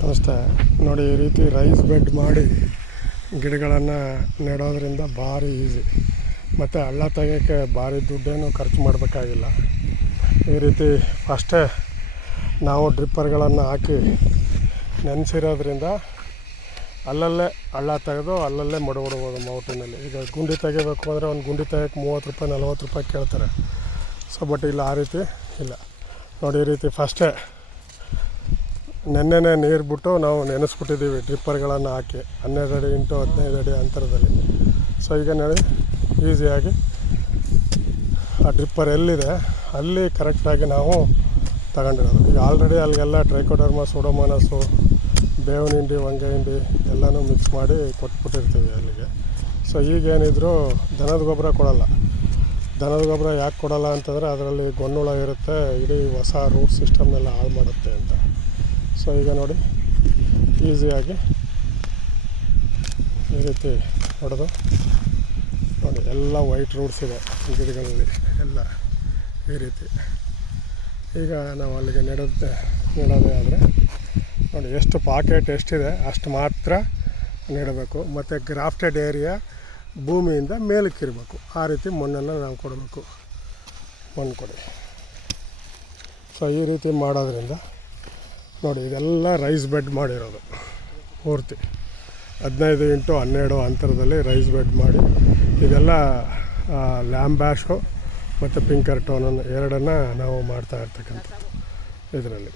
ನಮಸ್ತೆ ನೋಡಿ, ಈ ರೀತಿ ರೈಸ್ ಬೆಡ್ ಮಾಡಿ ಗಿಡಗಳನ್ನು ನೆಡೋದ್ರಿಂದ ಭಾರಿ ಈಸಿ ಮತ್ತು ಹಳ್ಳ ತೆಗಿಯೋಕ್ಕೆ ಭಾರಿ ದುಡ್ಡೇನು ಖರ್ಚು ಮಾಡಬೇಕಾಗಿಲ್ಲ. ಈ ರೀತಿ ಫಸ್ಟೇ ನಾವು ಡ್ರಿಪ್ಪರ್ಗಳನ್ನು ಹಾಕಿ ನೆನೆಸಿರೋದ್ರಿಂದ ಅಲ್ಲಲ್ಲೇ ಹಳ್ಳ ತೆಗೆದು ಅಲ್ಲಲ್ಲೇ ಮಡಬಿಡ್ಬೋದು ಮೌಟಿನಲ್ಲಿ ಈಗ ಗುಂಡಿ ತೆಗಿಬೇಕು ಅಂದರೆ ಒಂದು ಗುಂಡಿ ತೆಗಿಯೋಕ್ಕೆ ಮೂವತ್ತು ರೂಪಾಯಿ, ನಲ್ವತ್ತು ರೂಪಾಯಿ ಕೇಳ್ತಾರೆ. ಸೊ ಬಟ್ ಇಲ್ಲ, ಆ ರೀತಿ ಇಲ್ಲ. ನೋಡಿ, ಈ ರೀತಿ ಫಸ್ಟೇ ನೆನ್ನೆನೇ ನೀರು ಬಿಟ್ಟು ನಾವು ನೆನೆಸ್ಬಿಟ್ಟಿದ್ದೀವಿ ಡ್ರಿಪ್ಪರ್ಗಳನ್ನು ಹಾಕಿ ಹನ್ನೆರಡು ಅಡಿ ಇಂಟು ಹದಿನೈದು ಅಡಿ ಅಂತರದಲ್ಲಿ. ಸೊ ಈಗ ನೋಡಿ, ಈಸಿಯಾಗಿ ಆ ಡ್ರಿಪ್ಪರ್ ಎಲ್ಲಿದೆ? ಅಲ್ಲಿ ಕರೆಕ್ಟಾಗಿ ನಾವು ತಗೊಂಡಿರೋದು. ಈಗ ಆಲ್ರೆಡಿ ಅಲ್ಲಿಗೆಲ್ಲ ಟ್ರೈಕೋಡರ್ಮ ಸೋಡೋಮೋನಸು ಬೇವಿನ ಹಿಂಡಿ ಹೊಂಗೆ ಹಿಂಡಿ ಎಲ್ಲನೂ ಮಿಕ್ಸ್ ಮಾಡಿ ಕೊಟ್ಬಿಟ್ಟಿರ್ತೀವಿ ಅಲ್ಲಿಗೆ. ಸೊ ಈಗೇನಿದ್ರು ದನದ ಗೊಬ್ಬರ ಕೊಡಲ್ಲ. ದನದ ಗೊಬ್ಬರ ಯಾಕೆ ಕೊಡಲ್ಲ ಅಂತಂದರೆ, ಅದರಲ್ಲಿ ಗೊಣ್ಣುಳ ಇರುತ್ತೆ, ಇಡೀ ಹೊಸ ರೂಟ್ ಸಿಸ್ಟಮ್ನೆಲ್ಲ ಹಾಳು ಮಾಡುತ್ತೆ ಅಂತ. ಸೊ ಈಗ ನೋಡಿ. ಈಸಿಯಾಗಿ ಈ ರೀತಿ ಹೊಡೆದು ನೋಡಿ, ಎಲ್ಲ ವೈಟ್ ರೂಟ್ಸ್ ಇದೆ ಗಿಡಗಳಲ್ಲಿ, ಎಲ್ಲ ಈ ರೀತಿ. ಈಗ ನಾವು ಅಲ್ಲಿಗೆ ನೆಡುತ್ತೆ ನೆಡೋದೇ ಆದರೆ ನೋಡಿ, ಎಷ್ಟು ಪಾಕೆಟ್ ಎಷ್ಟಿದೆ ಅಷ್ಟು ಮಾತ್ರ ನೆಡಬೇಕು. ಮತ್ತು ಗ್ರಾಫ್ಟೆಡ್ ಏರಿಯಾ ಭೂಮಿಯಿಂದ ಮೇಲಕ್ಕಿರಬೇಕು. ಆ ರೀತಿ ಮಣ್ಣನ್ನು ನಾವು ಕೊಡಬೇಕು. ಮಣ್ಣು ಕೊಡಿ. ಸೊ ಈ ರೀತಿ ಮಾಡೋದ್ರಿಂದ ನೋಡಿ, ಇದೆಲ್ಲ ರೈಸ್ ಬೆಡ್ ಮಾಡಿರೋದು. ಪೂರ್ತಿ. ಹದಿನೈದು ಇಂಟು ಹನ್ನೆರಡು ಅಂತರದಲ್ಲಿ ರೈಸ್ ಬೆಡ್ ಮಾಡಿ, ಇದೆಲ್ಲ ಲ್ಯಾಂಬ್ಯಾಶು ಮತ್ತು ಪಿಂಕರ್ ಟೋನನ್ನು ಎರಡನ್ನು ನಾವು ಮಾಡ್ತಾ ಇರ್ತಕ್ಕಂಥದ್ದು ಇದರಲ್ಲಿ.